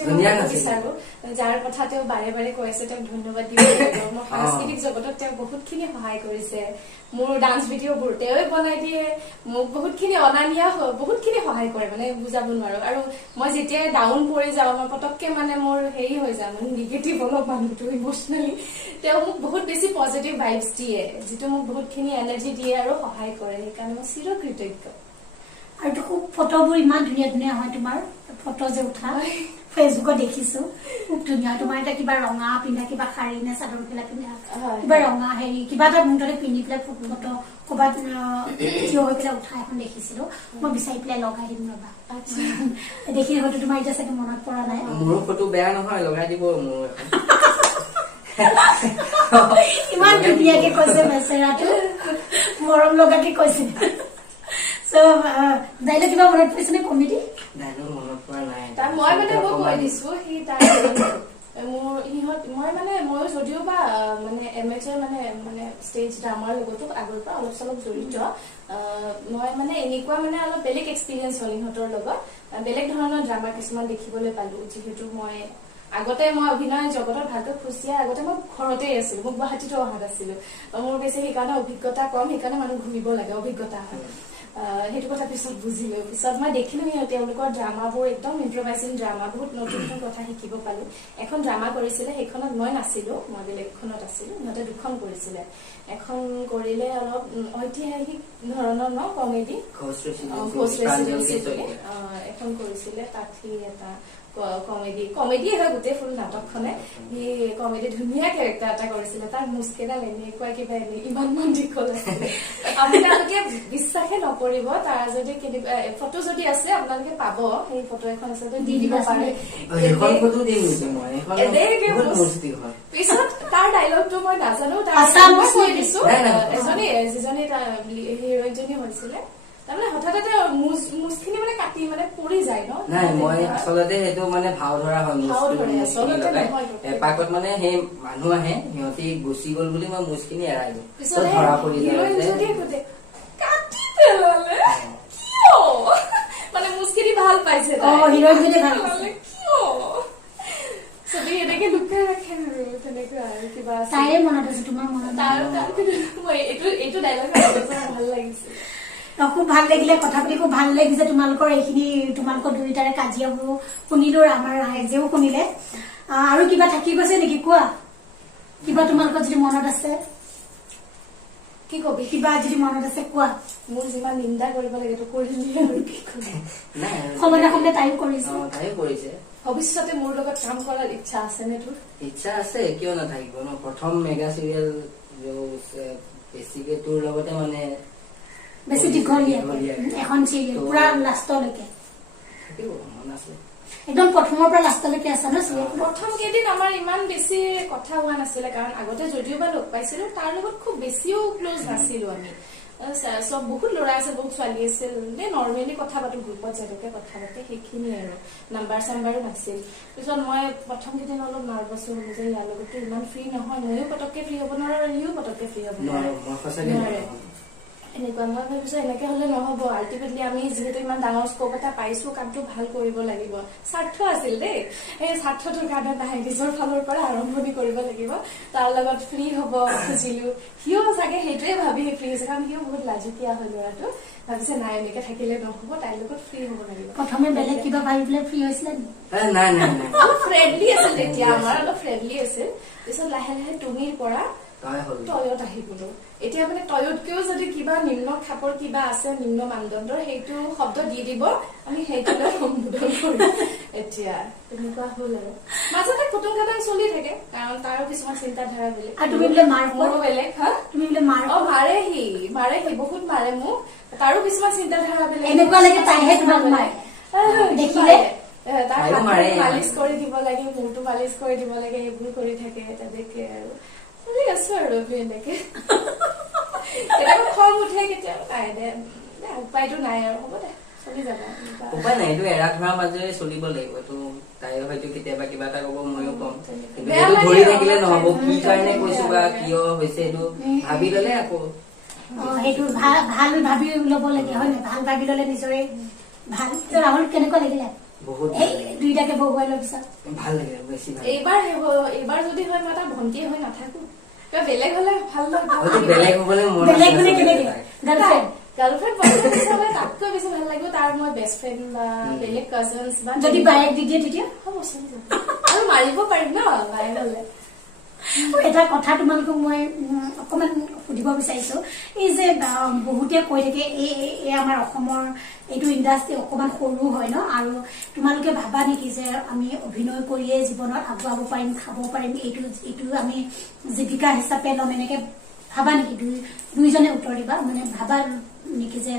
ধুনীয়া বিচাৰো যাৰ কথা তেওঁ বাৰে বাৰে কৈ আছে তেওঁক ধন্যবাদ দিব লাগিব মোৰ সাংস্কৃতিক জগতত তেওঁ বহুতখিনি সহায় কৰিছে মোৰ ডান্স ভিডিঅ'বোৰ তেওঁৱে বনাই দিয়ে মোক বহুতখিনি অনা নিয়া বহুতখিনি সহায় কৰে মানে বুজাব নোৱাৰো আৰু মই যেতিয়াই ডাউন পৰি যাওঁ মই পটককে মানে মোৰ হেৰি হৈ যায় মানে নিগেটিভ অলপ মানুহটো ইমোচনেলি তেওঁ মোক বহুত বেছি পজিটিভ ভাইবছ দিয়ে যিটো মোক বহুতখিনি এনাৰ্জি দিয়ে আৰু সহায় কৰে সেইকাৰণে মই চিৰকৃতজ্ঞ আৰু খুব ফটোবোৰ ইমান ধুনীয়া ধুনীয়া হয় তোমাৰ ফটো যে উঠা ফেচবুকত দেখিছো খুব ধুনীয়া তোমাৰ এটা কিবা ৰঙা পিন্ধা কিবা শাৰী নে চাদৰ মেখেলা পিন্ধা কিবা ৰঙা হেৰি কিবা এটা মুঠতে পিন্ধি পেলাই ফটো ক'ৰবাত থিয় হৈ পেলাই উঠা এখন দেখিছিলো মই বিচাৰি পেলাই লগাই দিম ৰবা দেখি হয়তো তোমাৰ এতিয়া চাগে মনত পৰা নাই মোৰো ফটো বেয়া নহয় লগাই দিব মোৰ ইমান ধুনীয়াকে কৈছে বেচেৰাটো মৰম লগাকে কৈছে দাইলে কিবা মনত পৰিছে নে কমেডি দাইলৰ মনত পৰা নাই মই মানে মই কৈ দিছো সি তাই মোৰ ইহঁত ময়ো যদিও বা মানে এমেচাৰ মানে ষ্টেজ ড্ৰামাৰ লগতো আগৰ পৰা অলপ চলপ জড়িত মই মানে এনেকুৱা মানে অলপ বেলেগ এক্সপিৰিয়েঞ্চ হ'ল ইহঁতৰ লগত বেলেগ ধৰণৰ ড্ৰামা কিছুমান দেখিবলৈ পালো যিহেতু মই আগতে মই অভিনয় জগতত ভালকৈ খুচিয়া আগতে মই ঘৰতে আছিলো মই গুৱাহাটীতো অহা নাছিলো মোৰ বেছি সেইকাৰণে অভিজ্ঞতা কম সেইকাৰণে মানুহ ঘূৰিব লাগে অভিজ্ঞতা হয় সেইটো কথা পিছত বুজিলো পিছত মই দেখিলো তেওঁলোকৰ ড্ৰামাবোৰ একদম ইম্প্ৰভাইজিং ড্ৰামা বহুত নতুন নতুন কথা শিকিব পালো এখন ড্ৰামা কৰিছিলে সেইখনত মই নাছিলো মই বেলেগখনত আছিলো সিহঁতে দুখন কৰিছিলে এখন কৰিলে অলপ ঐতিহাসিক ধৰণৰ ন কমেডি এখন কৰিছিলে তাত সি এটা কমেডি হয় গোটেই ফুল নাটকখনে সি কমেডি ধুনীয়া কেৰেক্টাৰ এটা কৰিছিলে তাৰ মুস্কেডাল এনেকুৱা কিবা ইমান মন দীঘল আছিলে আপোনালোকে বিশ্বাসে নকৰিব তাৰ যদি ফটো যদি আছে আপোনালোকে পাব সেই ফটো এখন আচলতে দি দিব পাৰে পিছত তাৰ ডাইলগটো মই নাজানো তাৰ কৈ দিছো এজনী যিজনী হিৰোইনজনী হৈছিলে তাৰমানে হঠাতে মুছখিনি মানে কাটি মানে পৰি যায় ন নাই মই আচলতে সেইটো মানে ভাও ধৰা হয় এপাকত মানে সেই মানুহ আহে সিহঁতি গুচি গল বুলি মই মুছখিনি এৰাই দিওঁ ধৰা পৰি মানে মুছখিনি ভাল পাইছে চবেই এনেকে লুকাই ৰাখে আৰু তেনেকুৱা আৰু কিবা মনত আছে তোমাৰ মনত এইটো ডাইলগ ভাল লাগিছে খুব ভাল লাগিলে কথা পাতি খুব ভাল লাগিছে তোমালোকৰ এইখিনি তোমালোকৰ দুইটাৰে কাজিয়াবোৰ শুনিলো আমাৰ ৰাইজেও শুনিলে আৰু কিবা থাকি গৈছে নেকি কোৱা কিবা তোমালোকৰ যদি মনত আছে কি কবি কিবা যদি মনত আছে কোৱা মোৰ যিমান নিন্দা কৰিব লাগে তো কৰিলি আৰু কি কবি সময় সময় তাইও কৰিছে ভৱিষ্যতে মোৰ লগত কাম কৰাৰ ইচ্ছা আছে নে তোৰ ইচ্ছা আছে কিয় নাথাকিব ন প্ৰথম মেগা চিৰিয়েল বেছিকে তোৰ লগতে মানে বেছি দীঘলীয়া এখন চিৰিয়েল পুৰা লাষ্টলৈকে একদম প্ৰথমৰ পৰা লাষ্টলৈকে আছে ন চিৰিয়েল প্ৰথম কেইদিন আমাৰ ইমান বেছি কথা হোৱা নাছিলে কাৰণ আগতে যদিও বা লগ পাইছিলো তাৰ লগত খুব বেছিও ক্লজ নাছিলো আমি সব বহুত ল'ৰা আছে বহুত ছোৱালী আছিল নৰ্মেলি কথা পাতো গ্ৰুপত যেনেকে কথা পাতে সেইখিনি আৰু নাম্বাৰ চাম্বাৰো নাছিল পিছত মই প্ৰথম কেইদিন অলপ নাৰ্ভাছ হলো যে ইয়াৰ লগতো ইমান ফ্ৰী নহয় ময়ো পটককে ফ্ৰী হ'ব নোৱাৰো আৰু ইও পটককে ফ্ৰী হ'ব নোৱাৰে এনেকুৱা মই ভাবিছো এনেকে হলে নহব আল্টিমেটলি আমি যিহেতু ইমান ডাঙৰ স্কোপ এটা পাইছো কামটো ভাল কৰিব লাগিব স্বাৰ্থ আছিল দেই এই স্বাৰ্থটোৰ কাৰণে নাহে নিজৰ ফালৰ পৰা আৰম্ভণি কৰিব লাগিব তাৰ লগত ফ্ৰী হব খুজিলো সিও চাগে সেইটোৱে ভাবি ফ্ৰী হৈছে কাৰণ সিও বহুত লাজুকীয়া হৈ ল'ৰাটো ভাবিছে নাই এনেকে থাকিলে নহব তাইৰ লগত ফ্ৰী হব লাগিব প্ৰথমে বেলেগ কিবা ভাবি পেলাই ফ্ৰী হৈছিলে অলপ ফ্ৰেণ্ডলি আছিল তেতিয়া আমাৰ অলপ ফ্ৰেণ্ডলি আছিল পিছত লাহে লাহে তুমিৰ পৰা টয়ত আহি গলো এতিয়া মানে টয়তকেও যদি কিবা নিম্ন খাপৰ কিবা আছে নিম্ন মানদণ্ডৰ সেইটো শব্দ দি দিব আমি সেইটোলৈ সম্বোধন কৰিম এতিয়া তেনেকুৱা হল আৰু মাজতে কুটুম কাটাং চলি থাকে কাৰণ তাৰো কিছুমান চিন্তাধাৰা বেলেগ আৰু তুমি বোলে মাৰ মোৰো বেলেগ তুমি বোলে মাৰ মাৰে বহুত মাৰে মোক তাৰো কিছুমান চিন্তাধাৰা বেলেগ এনেকুৱা লাগে তাইহে তোমাক মাৰে দেখিলে তাৰ মালিচ কৰি দিব লাগে মূৰটো মালিচ কৰি দিব লাগে এইবোৰ কৰি থাকে তেনেকে আৰু চলি আছো আৰু এনেকে কেতিয়াবা খং উঠে কেতিয়াবা নাই দে উপায়টো নাই আৰু হ'ব দে চলি যাব উপায় নাই এইটো এৰা ধৰাৰ মাজেৰে চলিব লাগিব এইটো তাই হয়তো কেতিয়াবা কিবা এটা কব ময়ো কম কিন্তু এইটো ধৰি থাকিলে নহব কি কাৰণে কৈছো বা কিয় হৈছে এইটো ভাবি ললে আকৌ সেইটো ভাল ভাবি লব লাগে হয় নাই ভাল ভাবি ললে নিজৰে ভাল ৰাহুল কেনেকুৱা লাগিলে বহুত দুইটাকে বহুৱাই লোৱাৰ পিছত ভাল লাগে বেছি ভাল এইবাৰ যদি হয় মই এটা ভণ্টি হৈ নাথাকো বেলেগ হলে ভাল বেলেগ হবলে বেলেগ হলে কেনেকে গাৰ্লফ্ৰেণ্ড বয়ফ্ৰেণ্ড হিচাপে তাতকৈ বেছি ভাল লাগিব তাৰ মই বেষ্ট ফ্ৰেণ্ড বা বেলেগ কাজিনছ বা যদি বায়েক দি দিয়ে তেতিয়া হ'ব চলি যাব আৰু মাৰিব পাৰিম ন বায়েক হলে এটা কথা তোমালোকক মই অকমান সুধিব বিচাৰিছো এই যে বহুতে কৈ থাকে এই আমাৰ অসমৰ এইটো ইণ্ডাষ্ট্ৰি অকমান সৰু হয় ন আৰু তোমালোকে ভাবা নেকি যে আমি অভিনয় কৰিয়ে জীৱনত আগুৱাব পাৰিম খাব পাৰিম এইটো আমি জীৱিকা হিচাপে ল'ম এনেকে ভাবা নেকি দুইজনে উত্তৰ দিবা মানে ভাবা নেকি যে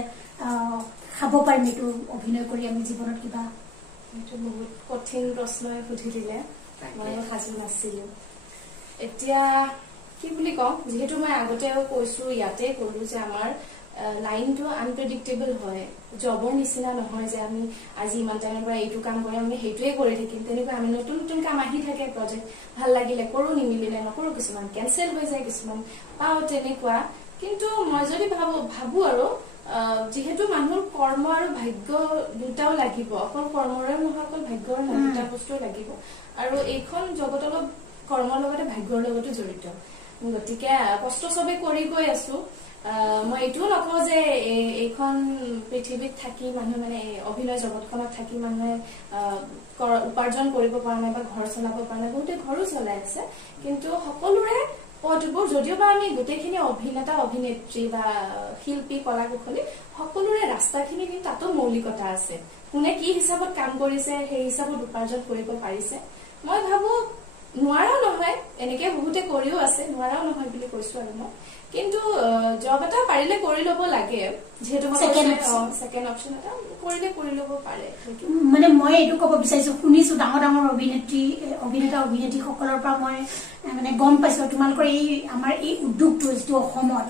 খাব পাৰিম এইটো অভিনয় কৰি আমি জীৱনত কিবা এইটো বহুত কঠিন প্ৰশ্নই সুধি দিলে মই সাজু নাছিলো এতিয়া কি বুলি কওঁ যিহেতু মই আগতেও কৈছো ইয়াতে কলো যে আমাৰ লাইনটো আনপ্ৰেডিক্টেবল হয় জবৰ নিচিনা নহয় যে আমি আজি ইমান টাইমৰ পৰা এইটো কাম কৰিম আমি সেইটোৱে কৰি থাকিম তেনেকুৱা আমি নতুন নতুন কাম আহি থাকে প্ৰজেক্ট ভাল লাগিলে কৰো নিমিলিলে নকৰো কিছুমান কেনচেল হৈ যায় কিছুমান পাওঁ তেনেকুৱা কিন্তু মই যদি ভাবো আৰু যিহেতু মানুহৰ কৰ্ম আৰু ভাগ্য দুটাও লাগিব, অকল কৰ্মৰে নহয়, অকল ভাগ্যৰ নহয়, দুটা বস্তু লাগিব। আৰু এইখন জগত অলপ কৰ্মৰ লগতে ভাগ্যৰ লগতো জড়িত, গতিকে কষ্ট চবে কৰি গৈ আছো। মই এইটোও নকওঁ যে এইখন পৃথিৱীত থাকি মানুহে মানে অভিনয় জগতখনত থাকি মানুহে উপাৰ্জন কৰিব পৰা নাই বা ঘৰ চলাব পৰা নাই, বহুতে ঘৰো চলাই আছে। কিন্তু সকলোৰে পথবোৰ, যদিও বা আমি গোটেইখিনি অভিনেতা অভিনেত্ৰী বা শিল্পী কলা কুশলী, সকলোৰে ৰাস্তাখিনি কিন্তু তাতো মৌলিকতা আছে। কোনে কি হিচাপত কাম কৰিছে সেই হিচাপত উপাৰ্জন কৰিব পাৰিছে। মই ভাবো নোৱাৰাও নহয়, এনেকে বহুতে কৰিও আছে, নোৱাৰাও নহয় বুলি কৈছো। আৰু মই কিন্তু জব এটা পাৰিলে কৰি ল'ব লাগে, যিহেতু ছেকেণ্ড অপশ্যন এটা কৰিলে কৰি ল'ব পাৰে। মানে মই এইটো ক'ব বিচাৰিছো, শুনিছো ডাঙৰ ডাঙৰ অভিনেতা অভিনেত্ৰীসকলৰ পৰা মই মানে গম পাইছো তোমালোকৰ এই আমাৰ এই উদ্যোগটো যিটো অসমত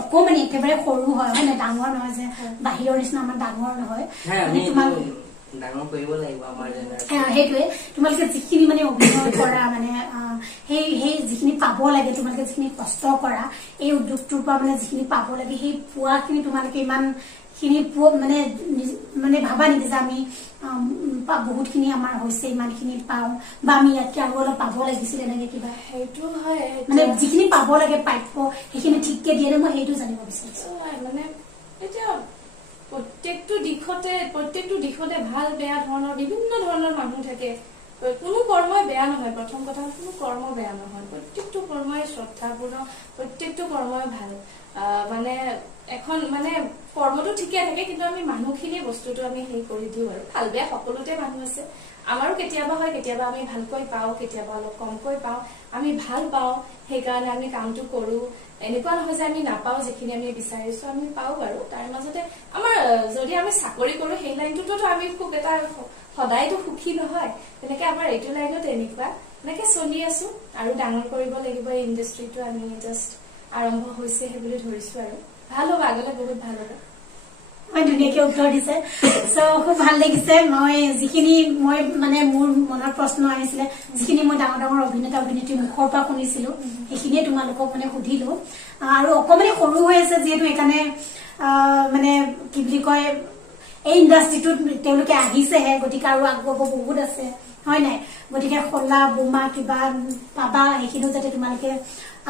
অকমানি একেবাৰে সৰু হয় নে, ডাঙৰ নহয় যে বাহিৰৰ নিচিনা আমাৰ ডাঙৰ নহয়, ডাঙৰ কৰিব লাগিব আমাৰ সেইটোৱে। তোমালোকে যিখিনি মানে অভিনয় কৰা মানে সেই যিখিনি পাব লাগে, তোমালোকে যিখিনি কষ্ট কৰা এই উদ্যোগটোৰ পৰা মানে যিখিনি পাব লাগে, সেই পোৱাখিনি তোমালোকে ইমান খিনি মানে ভাবা নেকি যে আমি বহুতখিনি আমাৰ হৈছে, ইমান খিনি পাওঁ বা আমি ইয়াতকে আৰু অলপ পাব লাগিছিল, এনেকে কিবা? সেইটো হয়, মানে যিখিনি পাব লাগে প্ৰাপ্য সেইখিনি ঠিককে দিয়ে নে, মই সেইটো জানিব বিচাৰিছো। মানে এতিয়া প্ৰত্যেকটো দিশতে ভাল বেয়া ধৰণৰ বিভিন্ন ধৰণৰ মানুহ থাকে। কোনো কৰ্মই বেয়া নহয়, প্ৰথম কথা কোনো কৰ্ম বেয়া নহয়, প্ৰত্যেকটো কৰ্মই শ্ৰদ্ধাপূৰ্ণ, প্ৰত্যেকটো কৰ্মই ভাল। মানে এখন মানে কৰ্মটো ঠিকে থাকে, কিন্তু আমি মানুহখিনি বস্তুটো আমি হেৰি কৰি দিওঁ। আৰু ভাল বেয়া সকলোতে মানুহ আছে। আমাৰো কেতিয়াবা হয়, কেতিয়াবা আমি ভালকৈ পাওঁ, কেতিয়াবা অলপ কমকৈ পাওঁ। আমি ভাল পাওঁ সেইকাৰণে আমি কামটো কৰো, এনেকুৱা নহয় যে আমি নাপাওঁ, যিখিনি আমি বিচাৰিছো আমি পাওঁ বাৰু। তাৰ মাজতে আমাৰ যদি আমি চাকৰি কৰো সেই লাইনটোতো আমি খুব এটা সদায়তো সুখী নহয়, তেনেকে আমাৰ এইটো লাইনত এনেকুৱা এনেকে চলি আছো। আৰু ডাঙৰ কৰিব লাগিব এই ইণ্ডাষ্ট্ৰিটো, আমি জাষ্ট আৰম্ভ হৈছেহে বুলি ধৰিছো। আৰু ভাল হ'ব, আগলে বহুত ভাল হ'ব। মই ধুনীয়াকে উত্তৰ দিছে, খুব ভাল লাগিছে। যিখিনি মানে মোৰ মনত প্ৰশ্ন আহিছিলে, যিখিনি মই ডাঙৰ ডাঙৰ অভিনেতা অভিনেত্ৰীৰ মুখৰ পৰা শুনিছিলো, সেইখিনিয়ে তোমালোকক মানে সুধিলো। আৰু অকমানে সৰু হৈ আছে যিহেতু, সেইকাৰণে মানে কি বুলি কয়, এই ইণ্ডাষ্ট্ৰিটোত তেওঁলোকে আহিছেহে, গতিকে আৰু আগুৱাব বহুত আছে, হয় নাই? গতিকে খোলা বোমা কিবা পাবা, সেইখিনিও যাতে তোমালোকে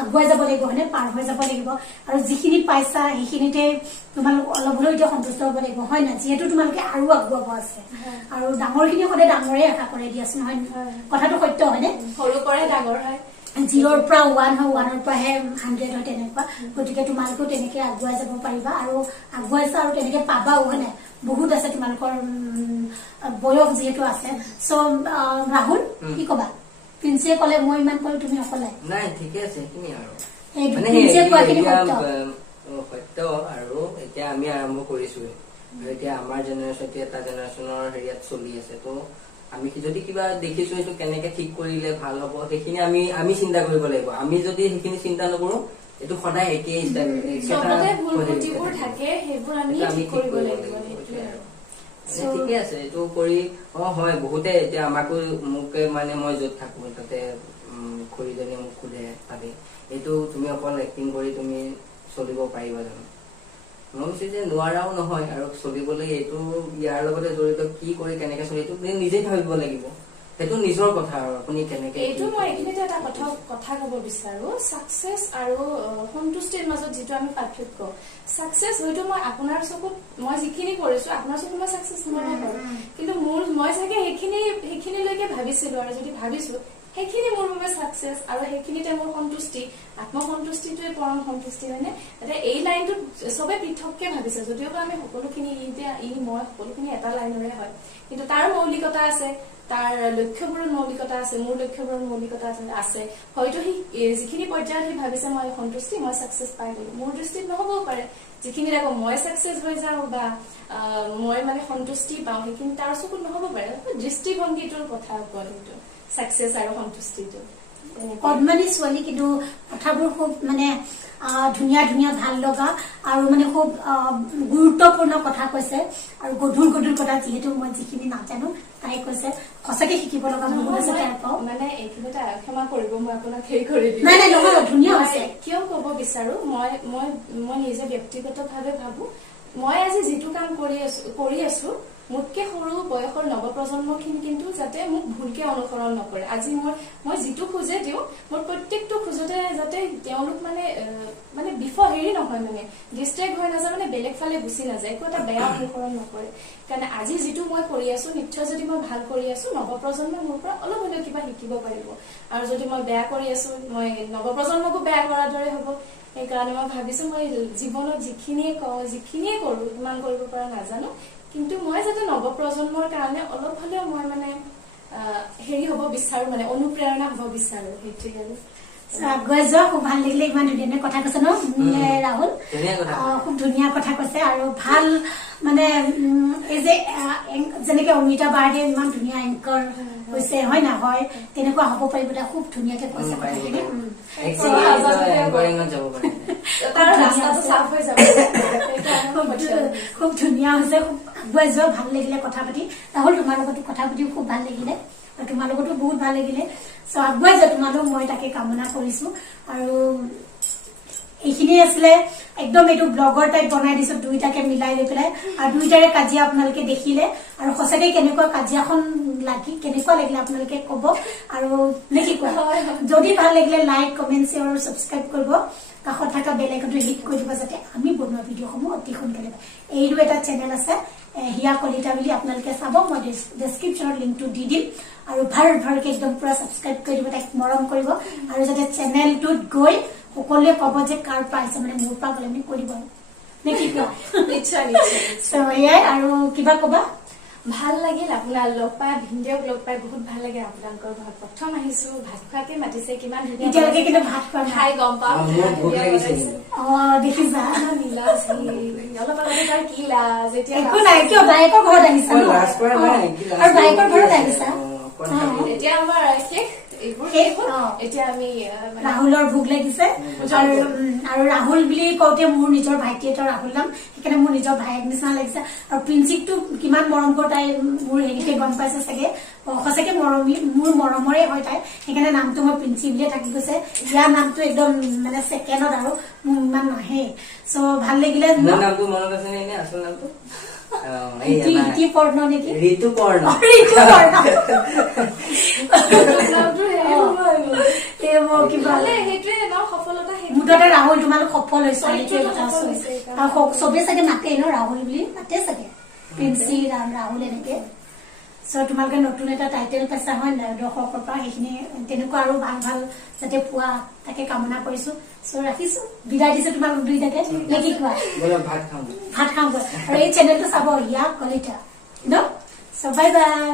আগুৱাই যাব লাগিব, হয়নে, পাৰ হৈ যাব লাগিব। আৰু যিখিনি পাইছা সেইখিনিতে তোমালোক অলপ হলেও এতিয়া সন্তুষ্ট হব লাগিব, হয় নাই? যিহেতু তোমালোকে আৰু আগুৱাব আছে, আৰু ডাঙৰ খিনি সদায় ডাঙৰে আশা কৰে দিয়াচোন, হয়? কথাটো সত্য, হয়নে? সৰু পৰাই ডাঙৰ হয়, 0ৰ পৰা 1 হয়, 1ৰ পৰাহে 100 হয়, তেনেকুৱা। গতিকে তোমালোকেও তেনেকে আগুৱাই যাব পাৰিবা, আৰু আগুৱাইছা আৰু তেনেকে পাবাও, হয় নাই? বহুত আছে তোমালোকৰ বয়স যিহেতু আছে। ৰাহুল, কি কবা? প্ৰিন্সিয়ে কলে, মই ইমান কলো, তুমি অকলে? নাই, ঠিকে আছে, সেইখিনি আৰু সত্য। আৰু এতিয়া আমি আৰম্ভ কৰিছোৱে, এতিয়া আমাৰ জেনেৰেশ্যন, এটা জেনেৰেশ্যনৰ হেৰিয়াত চলি আছে। তো আমি যদি কিবা দেখিছো সেইটো কেনেকে ঠিক কৰিলে ভাল হ'ব, সেইখিনি আমি চিন্তা কৰিব লাগিব। আমি যদি সেইখিনি চিন্তা নকৰো, এইটো সদায় একেই থাকে, সেইবোৰ আমি ঠিক কৰিব লাগিব। ঠিকে আছে, এইটো কৰি হয়। বহুতে এতিয়া মোকে মানে মই য'ত থাকো তাতে খুৰীজনী মোক সোধে, ভাবি এইটো তুমি অকল এক্টিং কৰি তুমি চলিব পাৰিবা জানো? মই কৈছো যে নোৱাৰাও নহয়, আৰু চলিবলৈ এইটো ইয়াৰ লগতে জড়িত, কি কৰি কেনেকে চলি এইটো নিজেই ভাবিব লাগিব। সেইটো নিজৰ কথা, আৰু আপুনি কেনেকে। এইটো মই এইখিনিতে এটা কথা কব বিচাৰো, চাকচেছ আৰু সন্তুষ্টিৰ মাজত যিটো আমি পাৰ্থক্য। চাকচেছ হয়তো মই আপোনাৰ চকুত, মই যিখিনি কৰিছো আপোনাৰ চকুত মই চাকচেছ নহব, কিন্তু মই চাগে সেইখিনিলৈকে ভাবিছিলো, আৰু যদি ভাবিছো সেইখিনি মোৰ বাবে চাকচেছ, আৰু সেইখিনিতে মোৰ সন্তুষ্টি, আত্মসন্তুষ্টিটোৱে পৰম সন্তুষ্টি, হয়নে? এতিয়া এই লাইনটোত চবে পৃথককে ভাবিছে, যদিও আমি সকলোখিনি মই সকলোখিনি এটা লাইনৰে হয়, কিন্তু তাৰ মৌলিকতা আছে, তাৰ লক্ষ্যবোৰৰ মৌলিকতা আছে, মোৰ লক্ষ্যবোৰৰ মৌলিকতা আছে। হয়তো সি যিখিনি পৰ্যায়ত সি ভাবিছে মই সন্তুষ্টি, মই চাকচেছ পাই গলো, মোৰ দৃষ্টিত নহবও পাৰে। যিখিনি আকৌ মই চাকচেছ হৈ যাওঁ বা মই মানে সন্তুষ্টি পাওঁ, সেইখিনি তাৰ চকুত নহব পাৰে। দৃষ্টিভংগীটোৰ কথা কয় সেইটো, চাকচেছ আৰু সন্তুষ্টিটো। পদ্মানী ছোৱালী, কিন্তু কথাবোৰ খুব মানে ধুনীয়া ধুনীয়া, ভাল লগা, আৰু মানে খুব গুৰুত্বপূৰ্ণ কথা কৈছে, আৰু গধুৰ কথা, যিহেতু মই যিখিনি নাজানো তাই কৈছে। সঁচাকে শিকিব লগা বহুত আছে তাৰ পৰা। মানে এইখিনি ক্ষমা কৰিব, মই আপোনাক হেৰি কৰি দিম। নাই, নহয়, ধুনীয়া হৈছে। কিয় কব বিচাৰো, মই নিজে ব্যক্তিগতভাৱে ভাবো মই আজি যিটো কাম কৰি আছো মোতকে সৰু বয়সৰ নৱপ্ৰজন্মখিনি কিন্তু যাতে মোক ভুলকে অনুসৰণ নকৰে। আজি মই যিটো খোজে দিওঁ মোৰ প্ৰত্যেকটো খোজতে যাতে তেওঁলোক মানে হেৰি নহয়, মানে ডিষ্ট্ৰেক্ট হৈ নাযায়, মানে বেলেগ ফালে গুচি নাযায়, একো এটা বেয়া অনুসৰণ নকৰে। কাৰণ আজি যিটো মই কৰি আছো নিশ্চয় যদি মই ভাল কৰি আছো নৱপ্ৰজন্মই মোৰ পৰা অলপ হ'লেও কিবা শিকিব পাৰিব, আৰু যদি মই বেয়া কৰি আছো মই নৱপ্ৰজন্মকো বেয়া কৰাৰ দৰে হ'ব। সেইকাৰণে মই ভাবিছো মই জীৱনত যিখিনিয়ে কৰো ইমান কৰিব পৰা নাজানো, কিন্তু মই যাতে নৱপ্ৰজন্মৰ কাৰণে অলপ হলেও মই মানে হেৰি হ'ব বিচাৰো, মানে অনুপ্ৰেৰণা হ'ব বিচাৰো, সেইটোৱে আৰু। আগুৱাই যোৱা। খুব ভাল লাগিলে, ইমান ধুনীয়া কথা কৈছে ন ৰাহুল, খুব ধুনীয়া কথা কৈছে। আৰু ভাল মানে এই যে যেনেকে অমিতা বাৰ্ডে ইমান ধুনীয়া এংকৰ হৈছে, হয় না হয়, তেনেকুৱা হ'ব পাৰিব। খুব ধুনীয়াকে কৈছে কথাখিনি। খুব ধুনীয়া হৈছে, খুব আগুৱাই যোৱা। ভাল লাগিলে কথা পাতি। ৰাহুল, তোমাৰ লগতো কথা পাতি খুব ভাল লাগিলে, আৰু তোমাৰ লগতো বহুত ভাল লাগিলে। চ' আগুৱাই যোৱা তোমালোক, মই তাকে কামনা কৰিছো। আৰু এইখিনি আছিলে একদম এইটো ব্লগৰ টাইপ বনাই দিছো, দুইটাকে মিলাই লৈ পেলাই, আৰু দুইটাৰে কাজিয়া আপোনালোকে দেখিলে, আৰু সঁচাকে কেনেকুৱা কাজিয়াখন লাগি কেনেকুৱা লাগিলে আপোনালোকে কব, আৰু নে কি কোৱা? যদি ভাল লাগিলে লাইক, কমেন্ট, শ্বেয়াৰ আৰু ছাবস্ক্ৰাইব কৰিব, কাষত থকা বেল আইকনটো হিট কৰি দিব, যাতে আমি বনোৱা ভিডিঅ'সমূহ অতি সোনকালে পায়। এইটো এটা চেনেল আছে হিয়া কলিতা বুলি, আপোনালোকে চাব, মই ডেছক্ৰিপশ্যনত লিংকটো দি দিম, আৰু ভালকে একদম পুৰা ছাবস্ক্ৰাইব কৰি দিব, তাইক মৰম কৰিব, আৰু যাতে চেনেলটোত গৈ সকলোৱে কব যে কাৰ পৰা আহিছে, মানে মোৰ পৰা গলে মানে কৈ দিব, নে কি কোৱা? নিশ্চয়। এয়াই। আৰু কিবা কবা? ভাল লাগিল আপোনাৰ লগ পাই, ভিডিঅ'ক লগ পাই বহুত ভাল লাগে। আপোনালোকৰ ঘৰত প্ৰথম আহিছো, ভাত খোৱাকে মাতিছে, কিমান ধুনীয়া। এতিয়ালৈকে কিন্তু ভাত খোৱা খাই গম পাম। দেখিছা অলপ আগতে তাৰ কি লাজ, এতিয়া একো নাই, কিয় বায়েকৰ ঘৰত আহিছা ন? আৰু বায়েকৰ ঘৰত আহিছা, এতিয়া আমাৰ শেষ এইবোৰ। এতিয়া আমি ৰাহুলৰ ভোক লাগিছে, আৰু ৰাহুল বুলি কওঁতে মোৰ নিজৰ ভাইটি এটা ৰাহুল নাম, সেইকাৰণে মোৰ নিজৰ ভাইয়েক নিচিনা লাগিছে। আৰু প্ৰিন্সিকটো কিমান মৰম কৰো তাই মোৰ হেৰিকে গম পাইছে চাগে, সঁচাকে মোৰ মৰমৰে হয় তাই, সেইকাৰণে নামটো মই প্ৰিন্সি বুলিয়ে থাকি গৈছে। ইয়াৰ নামটো একদম মানে ছেকেণ্ডত, আৰু মোৰ ইমান নাহে। চ' ভাল লাগিলে। নামটো মনত আছে নে আচল নামটো? ঋতুপৰ্ণ নেকি? ঋতুপৰ্ণ। মুঠতে ৰাহুল তোমালোক সফল হৈছে, চবে চাগে মাতে ন ৰাহুল বুলি, মাতে চাগে প্ৰিন্সি, ৰাহুল এনেকে। চ' তোমালোকে নতুন এটা টাইটেল পাইছা, হয় নাই, দৰ্শকৰ পৰা। সেইখিনি তেনেকুৱা আৰু ভাল ভাল যাতে পোৱা, তাকে কামনা কৰিছো। চ' ৰাখিছো, বিদায় দিছো তোমালোক দুইটাকে, নে কি কোৱা? ভাত খাওঁ। আৰু এই চেনেলটো চাব, হিয়া কলিতা ন। চ' বাই বাই।